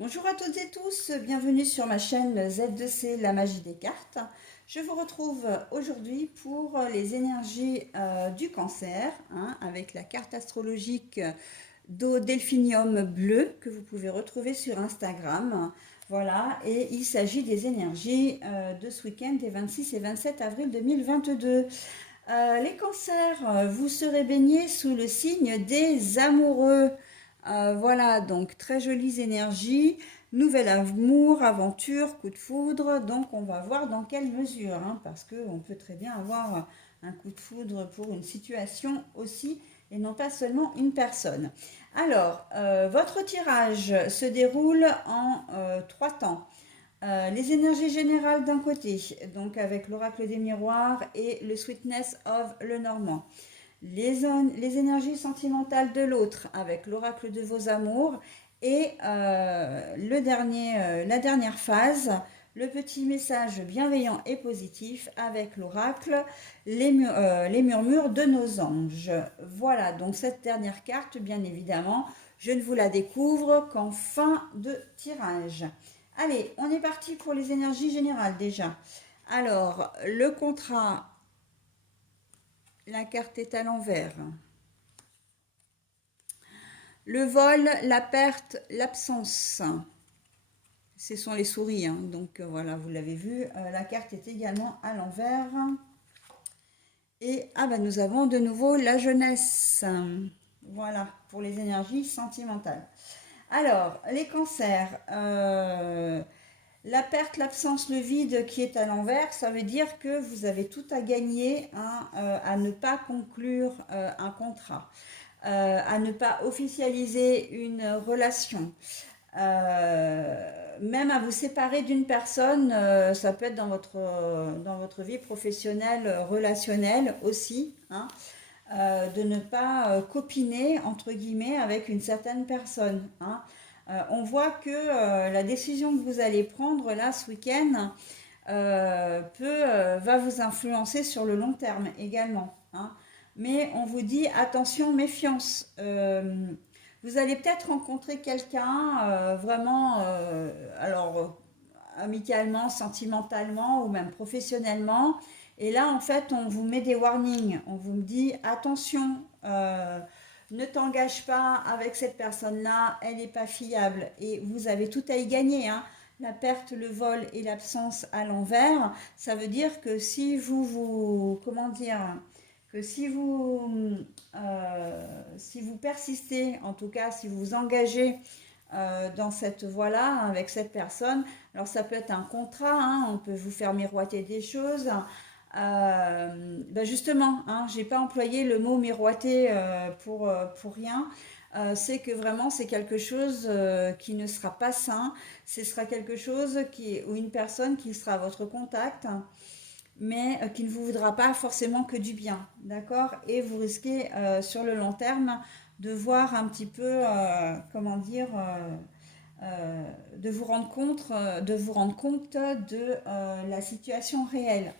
Bonjour à toutes et tous, bienvenue sur ma chaîne Z2C, la magie des cartes. Je vous retrouve aujourd'hui pour les énergies du cancer, avec la carte astrologique d'eau delphinium bleu que vous pouvez retrouver sur Instagram. Voilà, et il s'agit des énergies de ce week-end des 26 et 27 avril 2022. Les cancers, vous serez baignés sous le signe des amoureux. Voilà, donc très jolies énergies, nouvel amour, aventure, coup de foudre. Donc on va voir dans quelle mesure, parce qu'on peut très bien avoir un coup de foudre pour une situation aussi, et non pas seulement une personne. Alors, votre tirage se déroule en trois temps. Les énergies générales d'un côté, donc avec l'oracle des miroirs et le Sweetness of le Normand. Les énergies sentimentales de l'autre, avec l'oracle de vos amours. Et la dernière phase, le petit message bienveillant et positif avec l'oracle, les murmures de nos anges. Voilà, donc cette dernière carte, bien évidemment, je ne vous la découvre qu'en fin de tirage. Allez, on est parti pour les énergies générales déjà. Alors, le contrat, la carte est à l'envers. Le vol, la perte, l'absence. Ce sont les souris, donc voilà, vous l'avez vu. La carte est également à l'envers. Et nous avons de nouveau la jeunesse. Voilà, pour les énergies sentimentales. Alors, les cancers. La perte, l'absence, le vide qui est à l'envers, ça veut dire que vous avez tout à gagner à ne pas conclure un contrat, à ne pas officialiser une relation, même à vous séparer d'une personne. Ça peut être dans votre vie professionnelle, relationnelle aussi, de ne pas copiner, entre guillemets, avec une certaine personne. On voit que la décision que vous allez prendre là ce week-end va vous influencer sur le long terme également. Mais on vous dit attention, méfiance. Vous allez peut-être rencontrer quelqu'un vraiment, amicalement, sentimentalement ou même professionnellement. Et là, en fait, on vous met des warnings. On vous dit attention. Ne t'engage pas avec cette personne-là, elle n'est pas fiable. Et vous avez tout à y gagner. La perte, le vol et l'absence à l'envers, ça veut dire que si vous persistez, en tout cas si vous vous engagez dans cette voie-là avec cette personne, alors ça peut être un contrat, on peut vous faire miroiter des choses. Justement, j'ai pas employé le mot miroiter pour rien. C'est que vraiment c'est quelque chose qui ne sera pas sain. Ce sera quelque chose ou une personne qui sera à votre contact, mais qui ne vous voudra pas forcément que du bien, d'accord? Et vous risquez sur le long terme de voir un petit peu, de vous rendre compte de la situation réelle,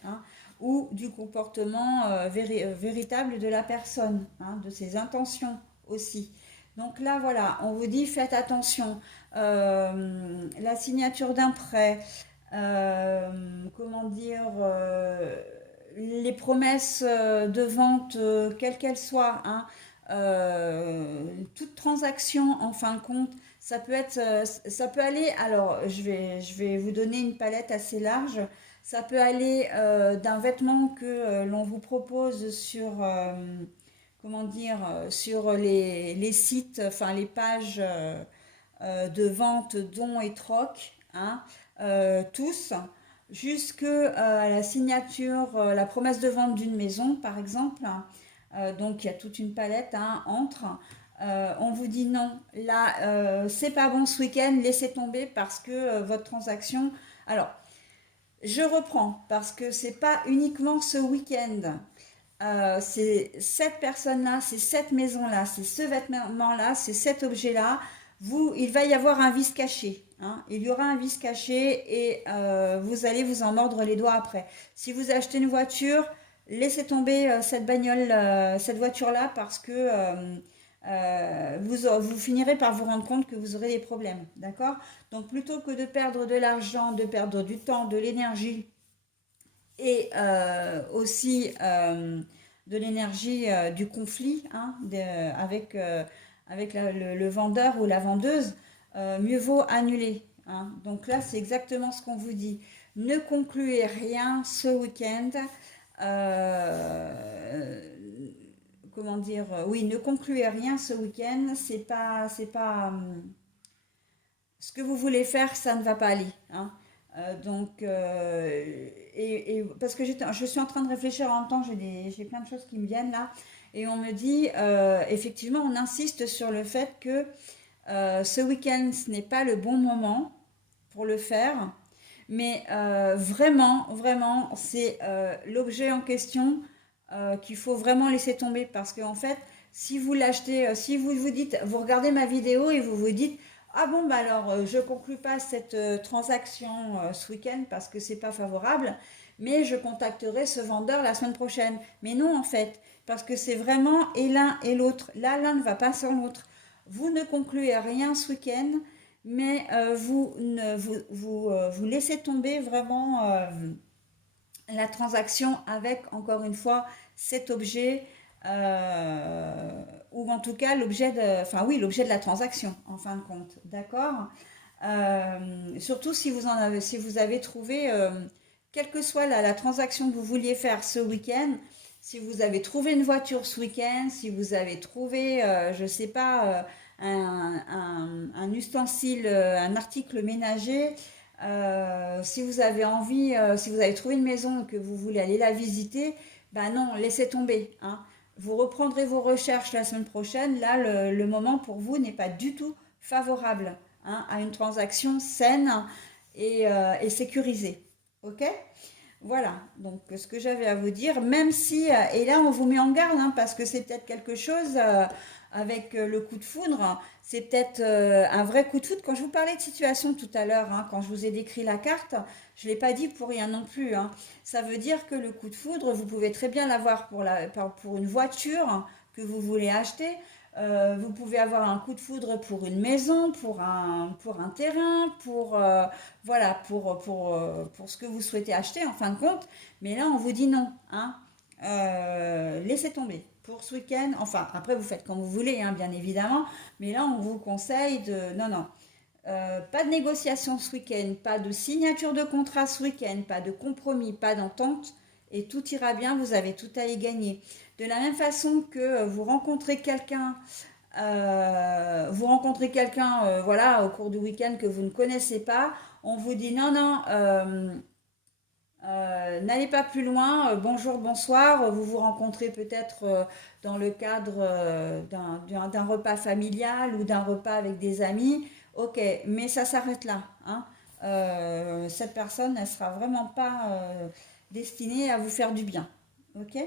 ou du comportement véritable de la personne, de ses intentions aussi. Donc là, voilà, on vous dit faites attention. La signature d'un prêt, les promesses de vente, quelles qu'elles soient, toute transaction en fin de compte, ça peut aller. Alors, je vais vous donner une palette assez large. Ça peut aller d'un vêtement que l'on vous propose sur les sites, enfin les pages de vente, dons et troc, tous, jusque à la signature, la promesse de vente d'une maison, par exemple. Donc il y a toute une palette entre. On vous dit non, là, c'est pas bon ce week-end, laissez tomber parce que votre transaction. Alors, je reprends parce que c'est pas uniquement ce week-end. C'est cette personne-là, c'est cette maison-là, c'est ce vêtement-là, c'est cet objet-là. Il va y avoir un vice caché. Il y aura un vice caché et vous allez vous en mordre les doigts après. Si vous achetez une voiture, laissez tomber cette bagnole, cette voiture-là parce que vous finirez par vous rendre compte que vous aurez des problèmes, d'accord? Donc plutôt que de perdre de l'argent, de perdre du temps, de l'énergie et aussi de l'énergie du conflit hein, avec le vendeur ou la vendeuse, mieux vaut annuler. Hein. Donc là, c'est exactement ce qu'on vous dit. Ne concluez rien ce week-end. Euh, Comment dire? Oui, ne concluez rien ce week-end. Ce que vous voulez faire, ça ne va pas aller. Hein. Parce que je suis en train de réfléchir en même temps, j'ai plein de choses qui me viennent là, et on me dit, effectivement, on insiste sur le fait que ce week-end, ce n'est pas le bon moment pour le faire, mais vraiment, vraiment, c'est l'objet en question qu'il faut vraiment laisser tomber, parce qu'en fait, si vous l'achetez, si vous vous dites, vous regardez ma vidéo et vous vous dites, ah bon, bah alors je conclue pas cette transaction ce week-end parce que c'est pas favorable, mais je contacterai ce vendeur la semaine prochaine. Mais non, en fait, parce que c'est vraiment et l'un et l'autre. Là, l'un ne va pas sans l'autre. Vous ne concluez rien ce week-end, mais vous laissez tomber vraiment la transaction avec, encore une fois, cet objet, ou en tout cas l'objet de la transaction, en fin de compte, d'accord. Surtout si vous avez trouvé, quelle que soit la transaction que vous vouliez faire ce week-end, si vous avez trouvé une voiture ce week-end, si vous avez trouvé, je ne sais pas, un ustensile, un article ménager, si vous avez envie, si vous avez trouvé une maison que vous voulez aller la visiter, ben non, laissez tomber. Hein. Vous reprendrez vos recherches la semaine prochaine. Là, le moment pour vous n'est pas du tout favorable hein, à une transaction saine et sécurisée. Ok? Voilà, donc ce que j'avais à vous dire, même si, et là on vous met en garde, hein, parce que c'est peut-être quelque chose avec le coup de foudre, c'est peut-être un vrai coup de foudre. Quand je vous parlais de situation tout à l'heure, hein, quand je vous ai décrit la carte, je ne l'ai pas dit pour rien non plus. Hein. Ça veut dire que le coup de foudre, vous pouvez très bien l'avoir pour une voiture que vous voulez acheter. Vous pouvez avoir un coup de foudre pour une maison, pour un terrain, voilà, pour ce que vous souhaitez acheter en fin de compte. Mais là, on vous dit non. Hein. Laissez tomber. Pour ce week-end, enfin, après, vous faites comme vous voulez, hein, bien évidemment. Mais là, on vous conseille de... Non, non. Pas de négociation ce week-end, pas de signature de contrat ce week-end, pas de compromis, pas d'entente. Et tout ira bien, vous avez tout à y gagner. De la même façon que vous rencontrez quelqu'un, voilà, au cours du week-end que vous ne connaissez pas, on vous dit non, non, n'allez pas plus loin, bonjour, bonsoir, vous vous rencontrez peut-être dans le cadre d'un repas familial ou d'un repas avec des amis, ok, mais ça s'arrête là. Hein. Cette personne, elle sera vraiment pas destinée à vous faire du bien. Ok?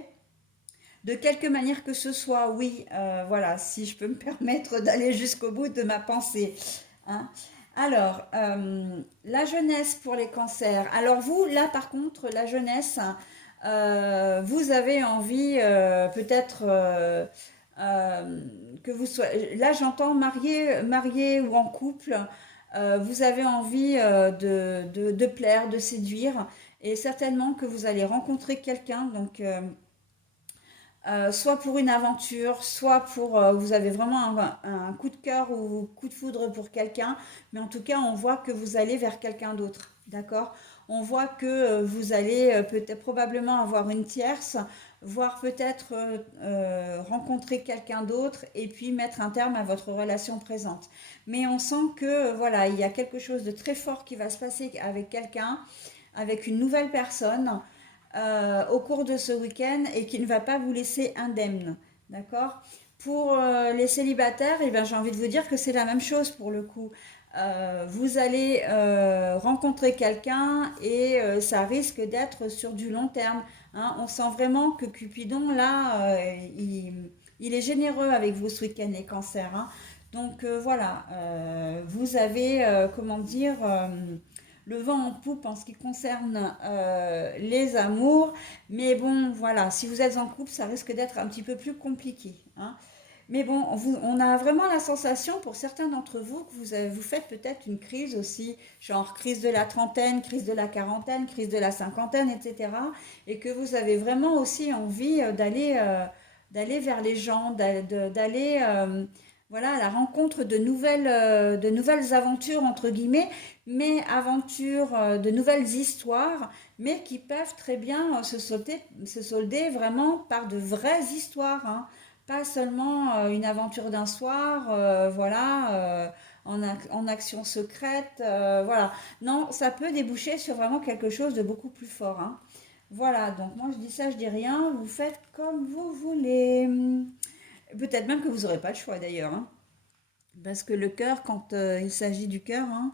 De quelque manière que ce soit, oui, voilà, si je peux me permettre d'aller jusqu'au bout de ma pensée. Hein. Alors, la jeunesse pour les cancers. Alors vous, là par contre, la jeunesse, vous avez envie peut-être que vous soyez... Là j'entends marié ou en couple, vous avez envie de plaire, de séduire, et certainement que vous allez rencontrer quelqu'un, donc... soit pour une aventure, soit pour vous avez vraiment un coup de cœur ou coup de foudre pour quelqu'un, mais en tout cas on voit que vous allez vers quelqu'un d'autre, d'accord? On voit que vous allez peut-être probablement avoir une tierce, voire peut-être rencontrer quelqu'un d'autre et puis mettre un terme à votre relation présente. Mais on sent que voilà, il y a quelque chose de très fort qui va se passer avec quelqu'un, avec une nouvelle personne au cours de ce week-end et qui ne va pas vous laisser indemne. D'accord? Pour les célibataires, eh ben, j'ai envie de vous dire que c'est la même chose pour le coup. Vous allez rencontrer quelqu'un et ça risque d'être sur du long terme. Hein. On sent vraiment que Cupidon, là, il est généreux avec vous ce week-end, les cancers. Hein. Donc voilà, vous avez, comment dire, le vent en poupe en ce qui concerne les amours. Mais bon, voilà, si vous êtes en couple, ça risque d'être un petit peu plus compliqué. Hein. Mais bon, on a vraiment la sensation pour certains d'entre vous que vous faites peut-être une crise aussi, genre crise de la trentaine, crise de la quarantaine, crise de la cinquantaine, etc. Et que vous avez vraiment aussi envie d'aller vers les gens, d'aller voilà, à la rencontre de nouvelles aventures, entre guillemets, mais aventures, de nouvelles histoires, mais qui peuvent très bien se solder vraiment par de vraies histoires, hein. Pas seulement une aventure d'un soir, voilà, en action secrète, voilà. Non, ça peut déboucher sur vraiment quelque chose de beaucoup plus fort, hein. Voilà, donc moi je dis ça, je dis rien, vous faites comme vous voulez. Peut-être même que vous n'aurez pas le choix d'ailleurs, hein. Parce que le cœur, quand il s'agit du cœur, hein,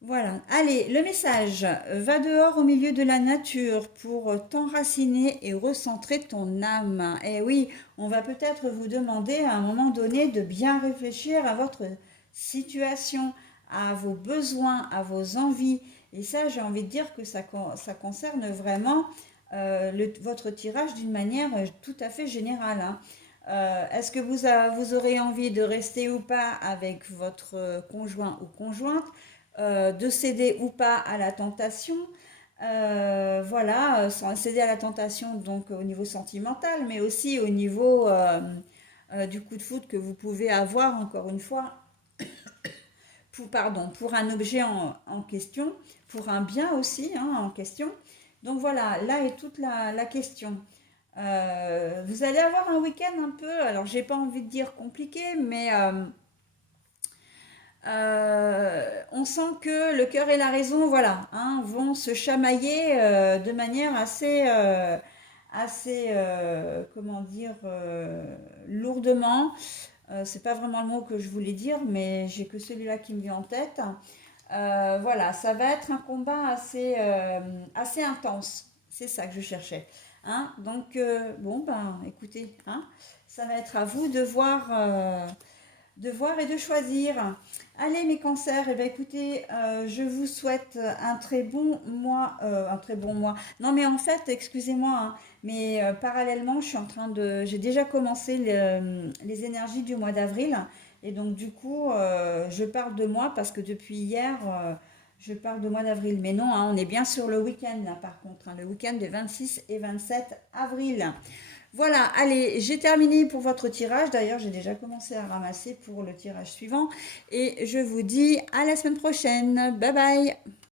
voilà. Allez, le message. Va dehors au milieu de la nature pour t'enraciner et recentrer ton âme. Eh oui, on va peut-être vous demander à un moment donné de bien réfléchir à votre situation, à vos besoins, à vos envies. Et ça, j'ai envie de dire que ça concerne vraiment votre tirage d'une manière tout à fait générale, hein. Est-ce que vous aurez envie de rester ou pas avec votre conjoint ou conjointe, de céder ou pas à la tentation, voilà, sans céder à la tentation donc au niveau sentimental, mais aussi au niveau du coup de foudre que vous pouvez avoir, encore une fois, pour un objet en question, pour un bien aussi, hein, en question. Donc voilà, là est toute la question. Vous allez avoir un week-end un peu, alors j'ai pas envie de dire compliqué, mais on sent que le cœur et la raison, voilà, hein, vont se chamailler de manière comment dire, lourdement. C'est pas vraiment le mot que je voulais dire, mais j'ai que celui-là qui me vient en tête. Voilà, ça va être un combat assez intense. C'est ça que je cherchais, hein. Donc, bon, ben, écoutez, hein, ça va être à vous de voir et de choisir. Allez mes cancers, eh bien, écoutez, je vous souhaite un très bon mois, un très bon mois. Non mais en fait, excusez-moi, hein, mais parallèlement, j'ai déjà commencé les énergies du mois d'avril, et donc du coup, je parle de moi parce que depuis hier, je parle de mois d'avril. Mais non, hein, on est bien sur le week-end là, par contre, hein, le week-end de 26 et 27 avril. Voilà, allez, j'ai terminé pour votre tirage. D'ailleurs, j'ai déjà commencé à ramasser pour le tirage suivant. Et je vous dis à la semaine prochaine. Bye bye.